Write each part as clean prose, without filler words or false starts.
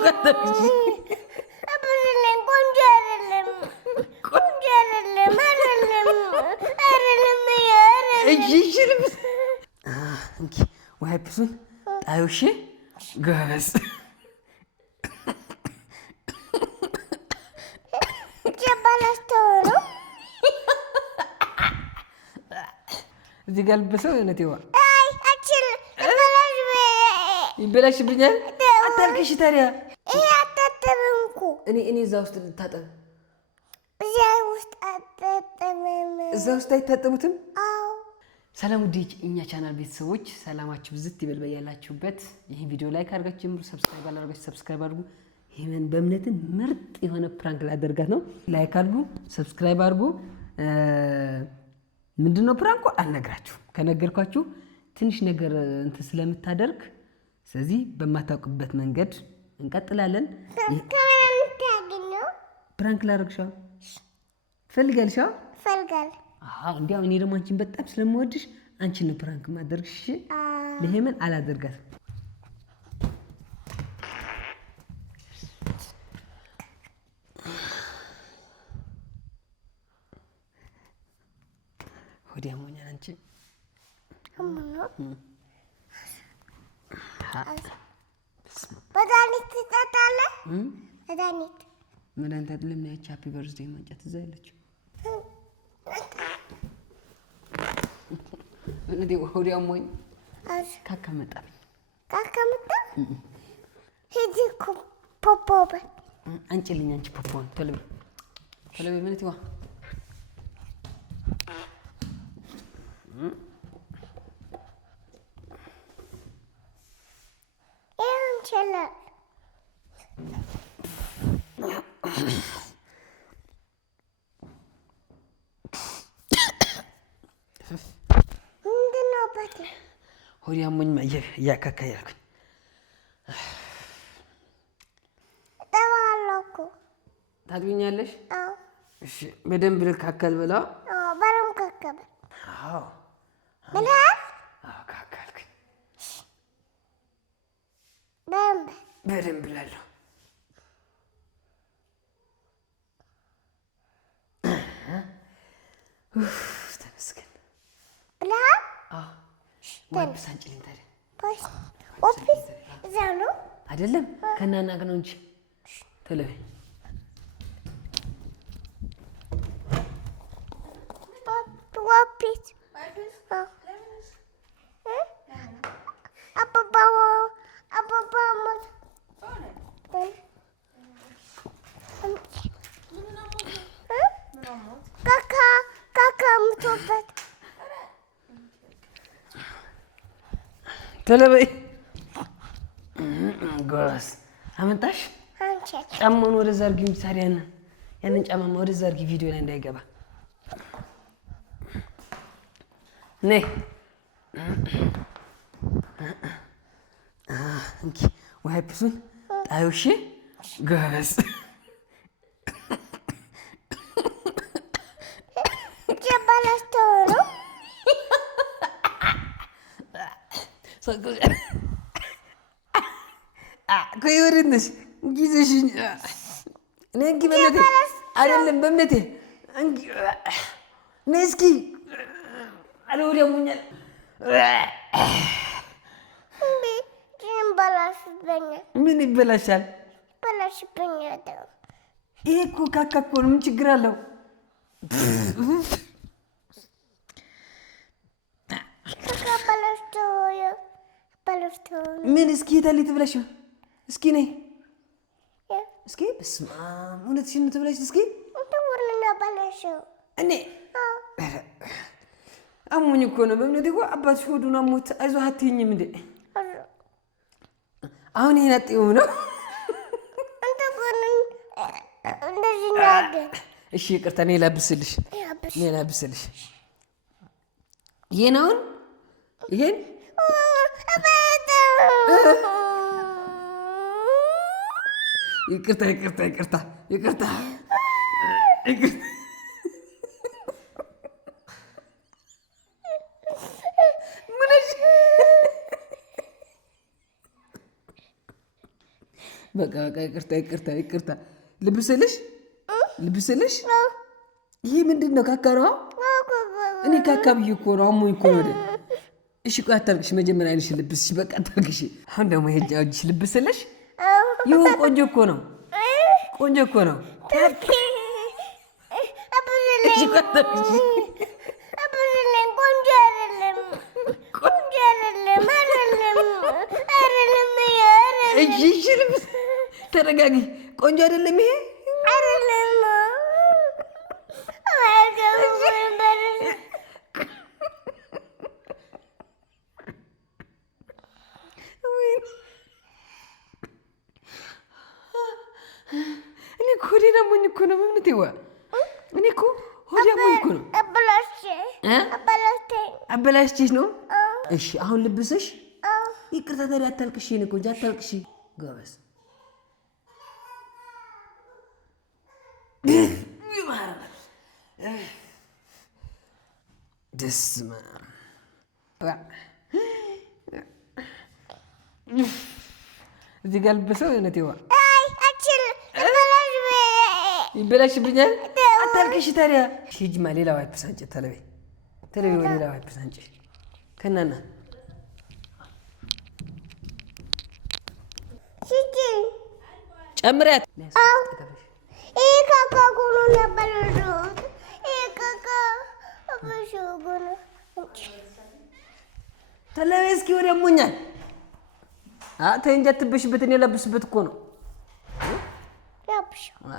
ቆጠብሽ አብረን ቆንጆ አይደለም እሺ ልብስ እንኪ ዋይፕሱን ጣዩ እሺ ጎበዝ እዚህ ጋር ልበሰው እውነቴዋ ይበላሽብኛል። አታልቅሽ ታዲያ እኔ እዛ ውስጥ ልታጠብ እዛ ውስጥ አይታጠቡትም። ሰላም ውድ እኛ ቻናል ቤተሰቦች ሰላማችሁ ብዝት ይበል በያላችሁበት። ይሄን ቪዲዮ ላይክ አድርጋችሁ ጀምሩ። ሰብስክራይብ አላደረጋችሁ ሰብስክራይብ አድርጉ። ይሄን በእምነትን ምርጥ የሆነ ፕራንክ ላደርጋት ነው። ላይክ አድርጉ፣ ሰብስክራይብ አድርጉ። ምንድነው ፕራንኩ አልነግራችሁ። ከነገርኳችሁ ትንሽ ነገር እንትን ስለምታደርግ ስለዚህ በማታውቁበት መንገድ እንቀጥላለን። ፕራንክ ላደርግሻው ፈልጋልሽ? ፈልጋል። አዎ እንዲያው እኔ ደግሞ አንቺን በጣም ስለምወድሽ አንቺን ነው ፕራንክ ማደርግሽ። ለሄመን አላደርጋትም። ወዲያ ሞኛል አንቺ መድኃኒት ትጠጣለህ? መድኃኒት አይደለም ያቺ ሃፒ በርዝዴይ ማንጨት እዛ ያለችው እንዴ ወዲያ ሞኝ ካካ መጣብኝ። ካካ መጣ? ሂጂ ፖፖ አንቺልኝ አንቺ ፖፖን ተለበ ማለት ይዋ ሆዲያ ሞኝ ማየህ ያካካ ያልኩኝ ተባለኩ ታግኛለሽ? አዎ እሺ በደንብ ልካከል በላ። አዎ በደንብ ካከለ። አዎ በላ። አዎ ካካልኩኝ በደንብ ብላለሁ። ተመስገን ብላ። አዎ ዋይፕስ አንጭልኝ ታዲያ። ኦፊስ እዛ ነው አይደለም? ከናና ነው እንጂ ተለበይ ኦፊስ አባባ ሞት ካካ ሙቶበት ተለበይ ጎስ አመጣሽ። ጫማውን ወደዛ አድርጊ። ታዲያ ያንን ጫማማ ወደዛ አድርጊ፣ ቪዲዮ ላይ እንዳይገባ። ነይ እንኪ ዋይፕሱን ጣዩ እሺ ጎበዝ ቆይ ወደነሽ ጊዜሽኝ እኔ እንኪ በእምነቴ አይደለም በእምነቴ እንኪ ነይ እስኪ አለ ወዲያ ሞኛል። ምን ይበላሻል? ይሄ እኮ ካካ እኮ ነው። ምን ችግር አለው? ምን እስኪ ተሊት ብለሽ እስኪ ነይ እስኪ በስመ አብ እውነትሽን ነው ትብለሽ እስኪ እኔ አሞኝ እኮ ነው በእምነቴ እኮ አባትሽ ሆዱን አሞት አይዞህ አትይኝም እንዴ? አሁን ይሄን አጥይው ነው። እሺ ይቅርታ እኔ ላብስልሽ ይሄን አሁን ይሄን ይቅርታ በቃ ይቅርታ ልብስልሽ ይሄ ምንድን ነው ካካ ነው እኔ ካካ ብዬ እኮ ነው አሞኝ እኮ ነው እሺ ቆይ አታልቅሽ መጀመሪያ አይንሽ ልብስሽ በቃ አታልቅሽ አሁን ደግሞ ሄጃጅሽ ልብስልሽ ይሁን ቆንጆ እኮ ነው እሺ ቆይ አታልቅሽ እሺ ልብስ ተረጋጊ ቆንጆ አይደለም ይሄ እኔ እኮ ሆዴን አሞኝ እኮ ነው ምንትይዋ እኔ እኮ ሆዴ አሞኝ እኮ ነው አበላሽቼሽ ነው እሺ አሁን ልብስሽ ይቅርታ ታዲያ አታልቅሽ የእኔ ቆንጆ አታልቅሽ ጎበዝ ደስ እዚህ ጋር ልበሰው እውነቴዋ ይበላሽብኛል አታልቅሽ ታዲያ ሂጂማ ሌላ ዋይፕስ አንጪ ተለበይ ሌላ ዋይፕስ አንጪ ከናና ጨምሪያት ይሄ ካካ ጎኖ ነበር ይሄ ካካ አባሽ ጎኖ ተለበይ እስኪ ወደ ሙኛል ተይ እንጂ አትበሽበት እኔ ለብስበት እኮ ነው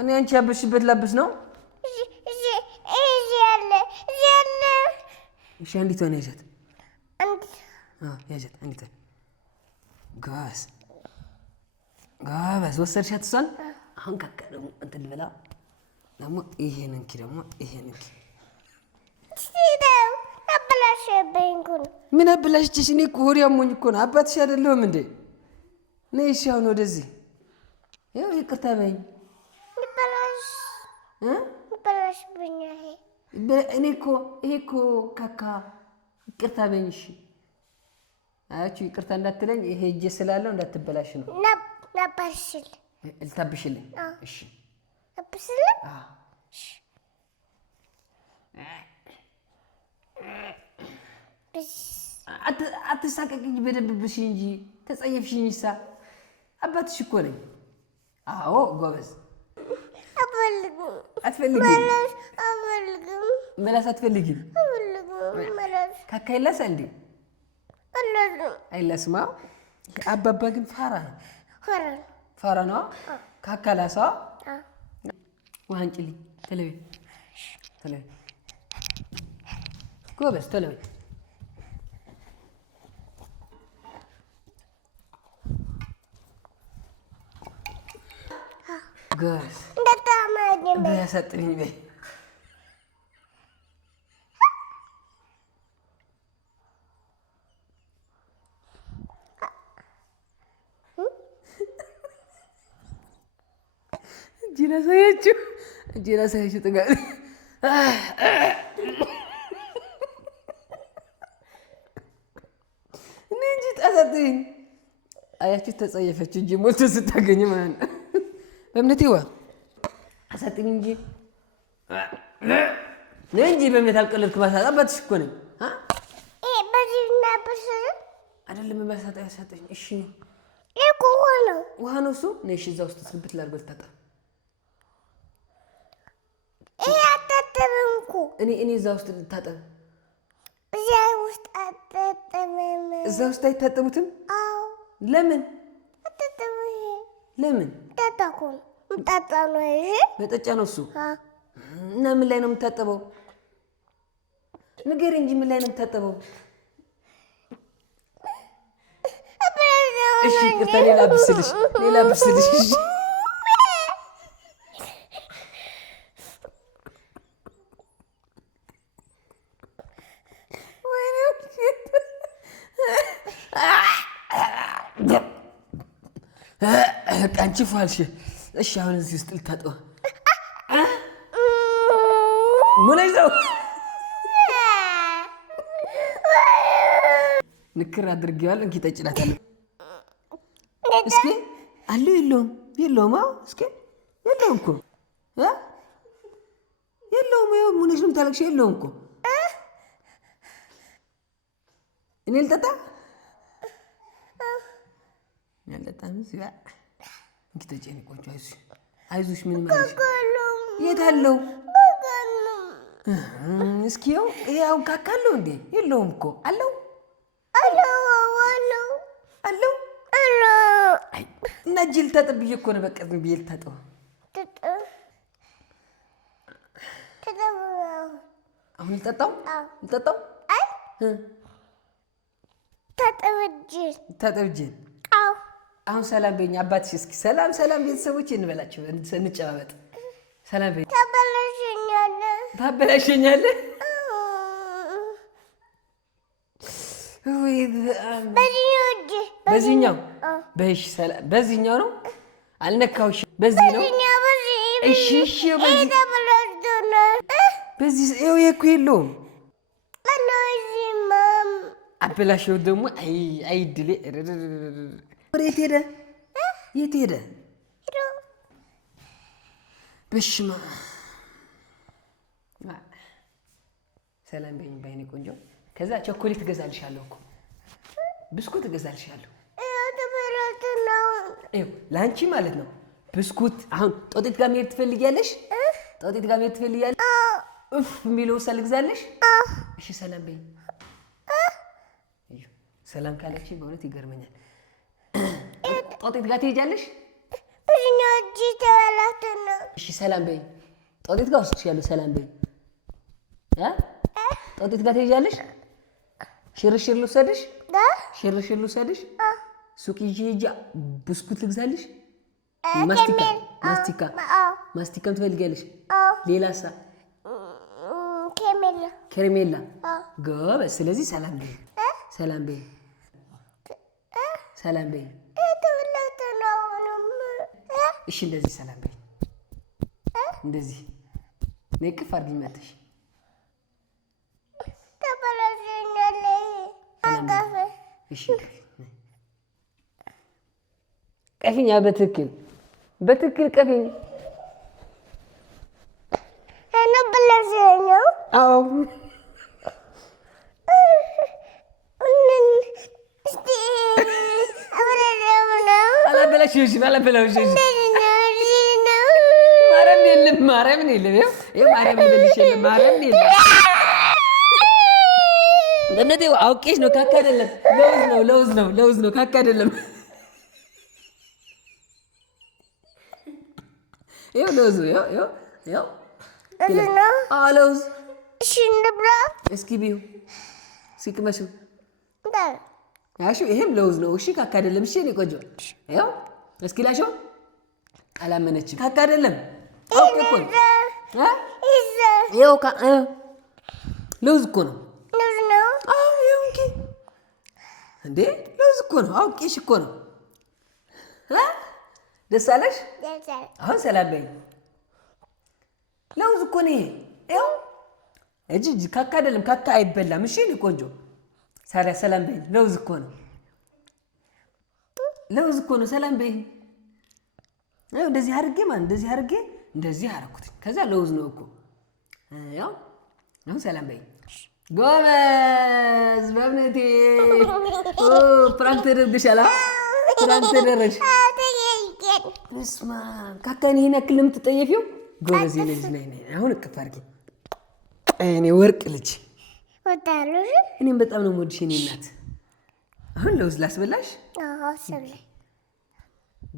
እኔ አንቺ ያበሽበት ለብስ ነው እዚህ ያለ እሺ አንዲት ነው ያዛት አንዲት ጋባስ ወሰድሻት እሷን አሁን ካካ ደግሞ እንትን ልበላ ደግሞ ይሄንን ደግሞ አበላሽብኝ እኮ ነው ምን አበላሽችሽ እኔ እኮ ሆዴ አሞኝ እኮ ነው አባትሽ አይደለሁም እንዴ ነይ እሺ አሁን ወደዚህ ይኸው ይቅርታ በይኝ ይበላሽብኝ እኔ እኮ ይሄ እኮ ካካ ይቅርታ በይኝ እሺ አያችሁ ይቅርታ እንዳትለኝ ይሄ እጄ ስላለው እንዳትበላሽ ነው ነባሽል ልታብሽልኝ እሺ ነባሽል አትሳቀቅኝ በደንብ ብሽ እንጂ ተጸየፍሽኝሳ አባትሽ እኮ ነኝ አዎ ጎበዝ አትፈልጊም መላስ አትፈልጊም ካካ ይላስ እንዴ አይላስማ አባባ ግን ፋራ ነው ካካ ላሳ ውሃ አንጭልኝ ተለበይ ጎበዝ ተለበይ ጎበዝ በያሳጥሪኝ በይ እጄን አሳያችሁ ጥጋብ እኔ እንጂ ጣሳጥሪኝ አያችሁ ተጸየፈችው እንጂ ሞልቶ ስታገኝ ማለት ነው በእምነቴዋ አሳጥሪኝ እንጂ እንጂ በእምነት አልቀለድኩም አባትሽ እኮ ነኝ አይደለም በሳጣ ያሳጠኝ እሺ ውሃ ነው እሱ ነሽ እዛ ውስጥ ስንብት ላድርገው ልታጠብ እኔ እዛ ውስጥ ልታጠብ እዛ ውስጥ አይታጠቡትም ለምን መጠጫ ነው እሱ እና ምን ላይ ነው የምታጠበው ንገሪኝ እንጂ ምን ላይ ነው የምታጠበው እሺ ይቅርታ ሌላ ብስልሽ እሺ አንቺ ፋልሽ እሺ አሁን እዚህ ውስጥ ልታጠብ ምን አይዘው ንክር አድርጌዋል እንኪ ጠጭላታለሁ እስኪ አለው የለውም የለውም። እስኪ የለውም እኮ የለውም። ምን ሆነሽ ነው የምታለቅሺው? የለውም እኮ እኔ ልጠጣ ያልጠጣም ሲባ እንግዲህ ቆንጆ አይዞሽ ምንም አይዞሽ። የት አለው? እስኪ ይሄ አሁን ካካ አለው እንዴ? የለውም እኮ አለው እና እጅ ልታጠብ ብዬሽ እኮ ነው። በቃ ዝም ብዬሽ ልታጠብ። አሁን ልጠጣው ታጠብ እጅን። አሁን ሰላም በይኝ አባትሽ። እስኪ ሰላም ቤተሰቦች እንበላቸው፣ እንጨባበጥ። ሰላም በይኝ። ታበላሸኛለህ። በዚህኛው በሽ ሰላም፣ በዚህኛው ነው አልነካውሽ። በዚህ ነው። እሺ በዚህ ይኸው እኮ የለውም። አበላሸው ደግሞ። አይ ድሌ። የት ሄደ? በሽማ ሰላም በይኝ ባይኔ ቆንጆ። ከዛ ቸኮሌት እገዛልሻለሁ እኮ ብስኩት እገዛልሻለሁ። ለአንቺ ማለት ነው ብስኩት። አሁን ጦጢት ጋር መሄድ ትፈልጊያለሽ? እፍ የሚለው ውሳ ልግዛለሽ? እሺ ሰላም በይኝ። ሰላም ካለች በእውነት ይገርመኛል። ጦጢት ጋር ትሄጃለሽ? እሺ ሰላም በይኝ። ጦጢት ጋር ወስድሻለሁ። ሰላም በይኝ። ጦጢት ጋር ትሄጃለሽ? ሽርሽር ልውሰድሽ? ሱቅ ይዤ ብስኩት ልግዛልሽ? ማስቲካም ትፈልጊያለሽ? ሌላሳ? ከረሜላ። ጎበዝ። ስለዚህ ሰላም በይኝ። እሺ እንደዚህ ሰላም በይኝ። እንደዚህ ነቅፍ አድርጊኝ መተሽ። እሺ ቀፊኛ። በትክክል ቀፊኝ። አዎ አላበላሽም። ማርያምን የለም። ማርያምን ልበልሽ የለም። ማርያምን የለም። እምነቴ አውቄሽ ነው። ካካ አይደለም፣ ለውዝ ነው። ካካ አይደለም። ይኸው ለውዙ ለውዝ። እስኪ ቢዩ ሲቅመሱ ያሹ። ይሄም ለውዝ ነው። እሺ ካካ አይደለም። እሺ እኔ ቆንጆ ይኸው እስኪ ላሸው። አላመነችም። ካካ አይደለም። አውቄ እኮ ነው። ይኸው ለውዝ እኮ ነው። እንዴ ለውዝ እኮ ነው። አውቄሽ እኮ ነው። ደስ አለሽ? አሁን ሰላም በይኝ። ለውዝ እኮ ነው ይሄ። ይኸው እጅ ካካ አይደለም። ካካ አይበላም። እሺ እኔ ቆንጆ ሳሪያ ሰላም በይኝ። ለውዝ እኮ ነው። ሰላም በይኝ። ይኸው እንደዚህ አድርጌ እንደዚህ አደረኩት። ከዛ ለውዝ ነው እኮ። ያው አሁን ሰላም በይኝ። ጎበዝ በእምነቴ። ፕራንክ ተደርግሻል። ፕራንክ ተደረግሽ። በስመ አብ ካካን ይሄን ያክል የምትጠየፊው? ጎበዝ ልጅ ነኝ። አሁን እቅፍ አድርጊ። እኔ ወርቅ ልጅ። እኔም በጣም ነው የምወድሽ የእኔ እናት። አሁን ለውዝ ላስበላሽ?